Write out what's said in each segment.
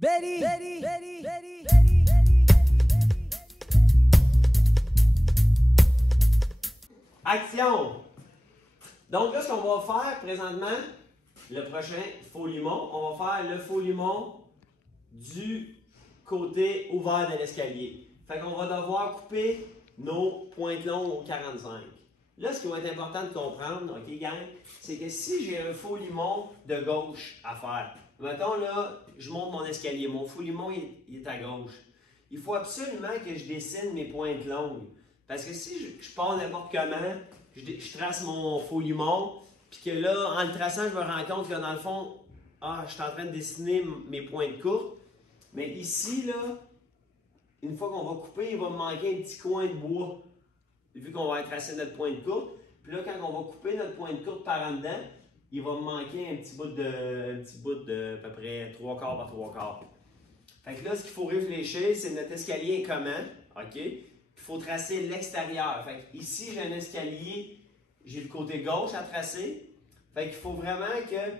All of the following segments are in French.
Betty, Action! Donc là, ce qu'on va faire présentement, le prochain faux limon, on va faire le faux limon du côté ouvert de l'escalier. Fait qu'on va devoir couper nos pointes longues au 45. Là, ce qui va être important de comprendre, OK, gang, c'est que si j'ai un faux limon de gauche à faire, mettons là, je monte mon escalier, mon faux limon il est à gauche. Il faut absolument que je dessine mes pointes longues. Parce que si je pars n'importe comment, je trace mon faux limon, puis que là, en le traçant, je me rends compte que dans le fond, je suis en train de dessiner mes pointes courtes. Mais ici, là, une fois qu'on va couper, il va me manquer un petit coin de bois, vu qu'on va tracer notre pointe courte. Puis là, quand on va couper notre pointe courte par en dedans, il va me manquer un petit bout de à peu près 3/4 par 3/4. Fait que là, ce qu'il faut réfléchir, c'est notre escalier est comment, OK? Il faut tracer l'extérieur. Fait que ici, j'ai un escalier, j'ai le côté gauche à tracer. Fait qu'il faut vraiment que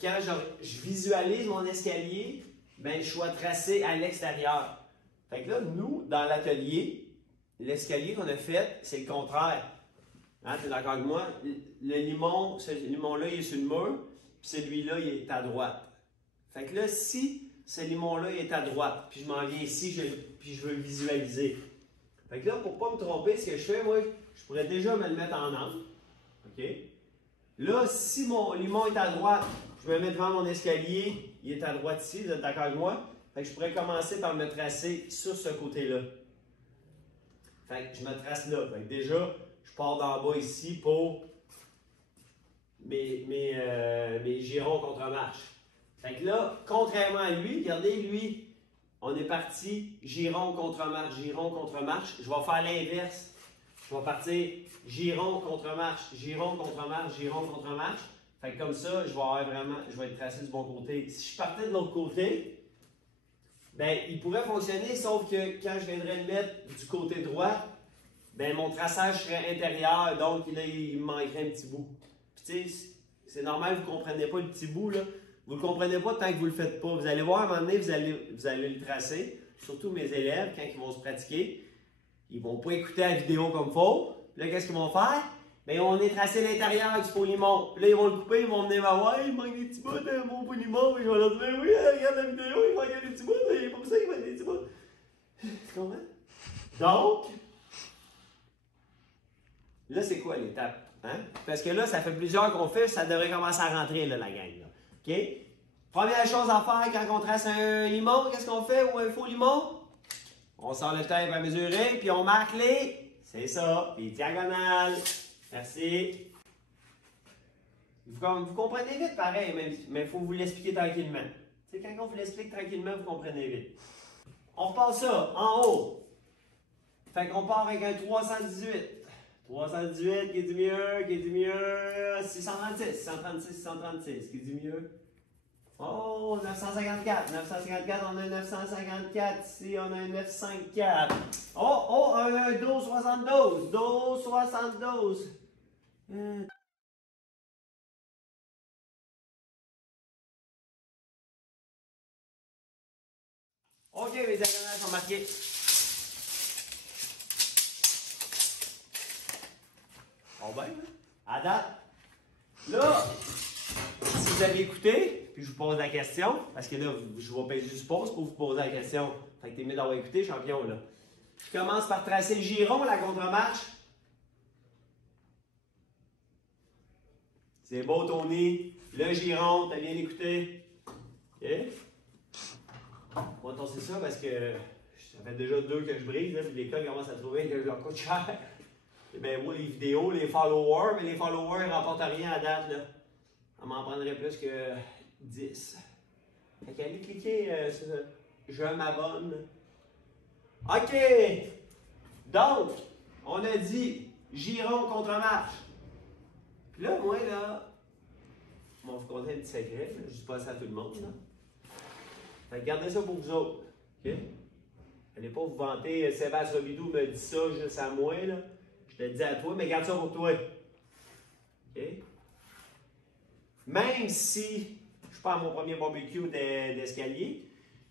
quand je visualise mon escalier, ben, je sois tracé à l'extérieur. Fait que là, nous, dans l'atelier, l'escalier qu'on a fait, c'est le contraire. Hein, tu es d'accord avec moi? Le limon, ce limon-là, il est sur le mur, puis celui-là, il est à droite. Fait que là, si ce limon-là, il est à droite, puis je m'en viens ici, puis je veux le visualiser. Fait que là, pour ne pas me tromper, ce que je fais, moi, je pourrais déjà me le mettre en angle. OK? Là, si mon limon est à droite, je me mets devant mon escalier, il est à droite ici, vous êtes d'accord avec moi? Fait que je pourrais commencer par me tracer sur ce côté-là. Fait que je me trace là. Fait que déjà, je pars d'en bas ici pour mes girons contre-marche. Fait que là, contrairement à lui, regardez, lui, on est parti giron contre-marche, giron contre-marche. Je vais faire l'inverse. Je vais partir giron contre-marche, giron contre-marche, giron contre-marche. Fait que comme ça, je vais être tracé du bon côté. Si je partais de l'autre côté, ben, il pourrait fonctionner, sauf que quand je viendrais le mettre du côté droit, ben, mon traçage serait intérieur, donc là, il me manquerait un petit bout. Puis tu sais, c'est normal, vous ne comprenez pas le petit bout, là. Vous ne le comprenez pas tant que vous ne le faites pas. Vous allez voir, à un moment donné, vous allez le tracer. Surtout mes élèves, quand ils vont se pratiquer, ils ne vont pas écouter la vidéo comme il faut. Là, qu'est-ce qu'ils vont faire? Bien, on est tracé l'intérieur du faux limon. Là, ils vont le couper, ils vont venir me voir, il manque des petits bouts de mon faux limon. Et je vais leur dire, oui, regarde la vidéo, il manque des petits bouts, c'est pour ça qu'il manque des petits bouts. Tu comprends? Donc, là, c'est quoi l'étape? Hein? Parce que là, ça fait plusieurs qu'on fait, ça devrait commencer à rentrer, là, la gang. Là. OK? Première chose à faire quand on trace un limon, qu'est-ce qu'on fait ou un faux limon? On sort le tape à mesurer, puis on marque les. C'est ça, les diagonales. Merci. Vous comprenez vite, pareil, mais il faut vous l'expliquer tranquillement. Tu sais, quand on vous l'explique tranquillement, vous comprenez vite. On repasse ça en haut. Fait qu'on part avec un 318. 318, qui est du mieux, qui est du mieux. 636, 636, 636, qui est du mieux. Oh, 954. 954, on a un 954. Ici, on a un 954. Oh, un 1272. 1272. OK, mes diagonales sont marquées. Bon ben, à date. Là, si vous avez écouté, puis je vous pose la question, parce que là, je vais payer du pause pour vous poser la question. Fait que t'es mieux d'avoir écouté, champion, là. Je commence par tracer le giron, la contre-marche. C'est beau, Tony. Le giron, t'as bien écouté. OK? On va tasser ça parce que ça fait déjà 2 que je brise, là, puis les gars commencent à trouver que je leur coûte cher. Ben moi, les vidéos, les followers, mais les followers ne rapportent rien à date, là. Ça m'en prendrait plus que 10. Fait qu'allez cliquer sur je m'abonne. OK! Donc, on a dit giron contre marche. Puis là, moi, là, on va vous conter un petit secret, là. Je dis pas ça à tout le monde, là. Fait que gardez ça pour vous autres. OK? Allez pas vous vanter, Sébastien Robidou me dit ça juste à moi, là. Je te le dis à toi, mais garde ça pour toi. OK? Même si je pars à mon premier barbecue d'escalier,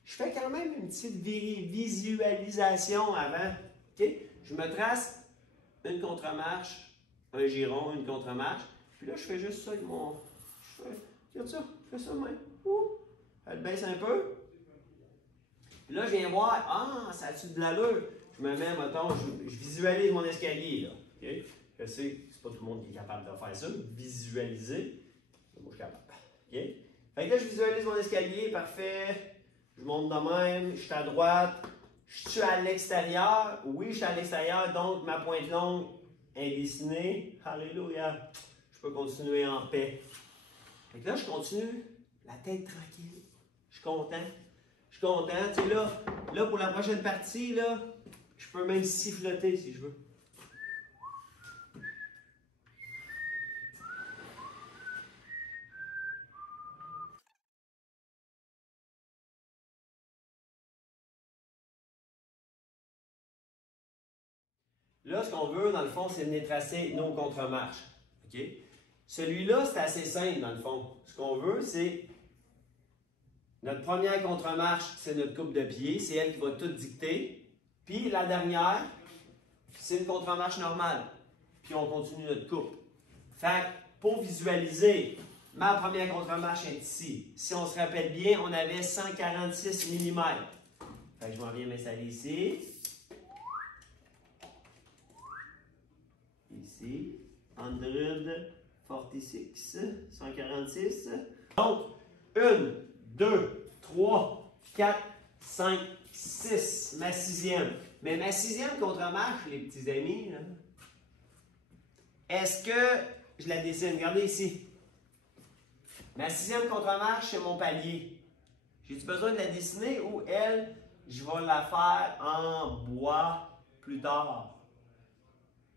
je fais quand même une petite visualisation avant. Okay? Je me trace une contre-marche, un giron, une contre-marche. Puis là, je fais juste ça avec mon... Regarde ça, je fais ça même. Ouh! Elle baisse un peu. Puis là, je viens voir, ah, ça a-tu de l'allure? Je me mets, mettons, je visualise mon escalier, là. Okay? Je sais, c'est pas tout le monde qui est capable de faire ça, visualiser. Moi, je suis capable. Okay? Fait que là, je visualise mon escalier, parfait. Je monte de même, je suis à droite. Je suis à l'extérieur. Oui, je suis à l'extérieur, donc ma pointe longue est dessinée. Alléluia. Je peux continuer en paix. Fait que là, je continue, la tête tranquille. Je suis content. Je suis content. Tu sais, là, pour la prochaine partie, là, je peux même siffloter si je veux. Là, ce qu'on veut, dans le fond, c'est venir tracer nos contre-marches. OK? Celui-là, c'est assez simple, dans le fond. Ce qu'on veut, c'est... Notre première contre-marche, c'est notre coupe de pied. C'est elle qui va tout dicter. Puis la dernière, c'est une contre-marche normale. Puis on continue notre coupe. Fait que, pour visualiser, ma première contre-marche est ici. Si on se rappelle bien, on avait 146 mm. Fait que je m'en viens m'installer ici. Ici, 146, 146. Donc, 1, 2, 3, 4, 5, 6. Ma sixième. Mais ma sixième contre-marche, les petits amis, est-ce que je la dessine? Regardez ici. Ma sixième contre-marche, c'est mon palier. J'ai-tu besoin de la dessiner ou elle, je vais la faire en bois plus tard?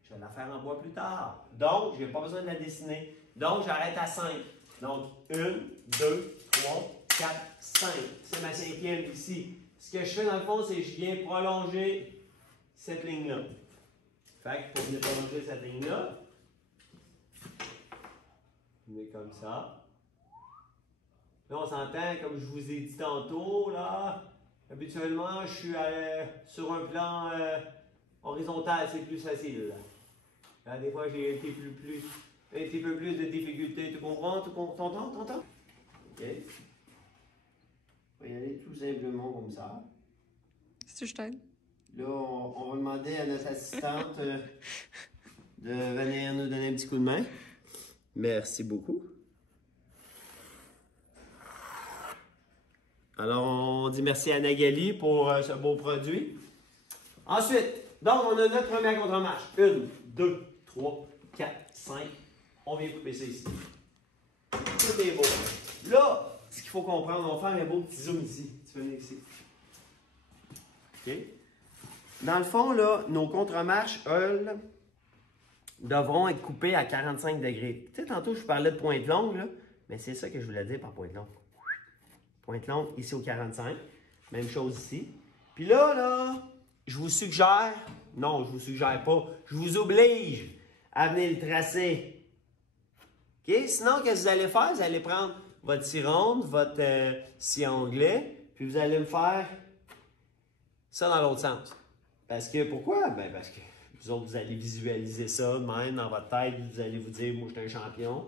Je vais la faire en bois plus tard. Donc, je n'ai pas besoin de la dessiner. Donc, j'arrête à 5. Donc, 1, 2, 3, 4, 5. C'est ma cinquième ici. Ce que je fais dans le fond, c'est que je viens prolonger cette ligne-là. Fait que pour venir prolonger cette ligne-là, je mets comme ça. Là, on s'entend, comme je vous ai dit tantôt, là, habituellement, je suis sur un plan horizontal, c'est plus facile. Là, des fois, j'ai un petit peu plus de difficultés. Tu comprends? T'entends? OK. On va y aller tout simplement comme ça. Si je t'aide. Là, on va demander à notre assistante de venir nous donner un petit coup de main. Merci beaucoup. Alors, on dit merci à Nagali pour ce beau produit. Ensuite, donc, on a notre première contre-marche. 1, 2, 3, 4, 5. On vient couper ça ici. Tout est beau. Là, ce qu'il faut comprendre, on va faire un beau petit zoom ici. Tu venir ici. OK? Dans le fond, là, nos contre-marches, elles, devront être coupées à 45 degrés. Tu sais, tantôt, je parlais de pointe longue, là, mais c'est ça que je voulais dire par pointe longue. Pointe longue ici au 45. Même chose ici. Puis là, je vous suggère, non, je vous suggère pas, je vous oblige à venir le tracer. OK? Sinon, qu'est-ce que vous allez faire? Vous allez prendre votre scie ronde, votre scie anglais, puis vous allez me faire ça dans l'autre sens. Parce que, pourquoi? Ben, parce que vous autres, vous allez visualiser ça, même dans votre tête, vous allez vous dire, moi, je suis un champion.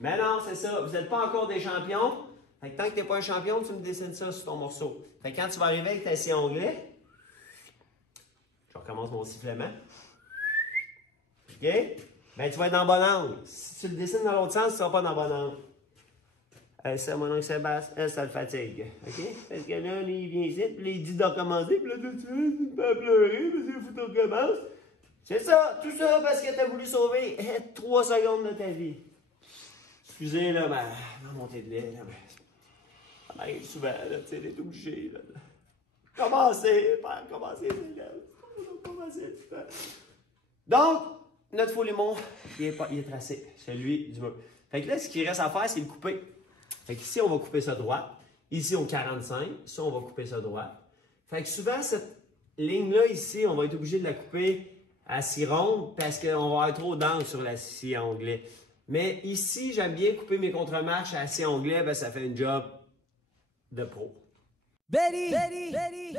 Mais non, c'est ça, vous n'êtes pas encore des champions. Fait que tant que tu n'es pas un champion, tu me dessines ça sur ton morceau. Fait que quand tu vas arriver avec ta scie anglais, je recommence mon sifflement. OK? Ben, tu vas être dans le bon angle. Si tu le dessines dans l'autre sens, tu ne seras pas dans le bon angle. Ça, mon oncle Sébastien, ça le fatigue. OK? Parce que là, il vient ici, puis il dit de recommencer, puis là, tu vas pleurer, parce qu'il faut que tu recommences. C'est ça, tout ça parce que tu as voulu sauver 3 secondes de ta vie. Excusez, là, ma montée de lait, là, mais ça m'arrive souvent, là, tu sais, d'être obligé, là. Commencez, donc, notre faux limon, il est tracé, celui du mur. Fait que là, ce qu'il reste à faire, c'est le couper. Fait qu'ici, on va couper ça droit. Ici, au 45. Ici, on va couper ça droit. Fait que souvent, cette ligne-là, ici, on va être obligé de la couper à scie ronde parce qu'on va avoir trop d'angle sur la scie anglais. Mais ici, j'aime bien couper mes contre-marches à scie anglais, ben, ça fait un job de pro. Betty, Betty, Betty,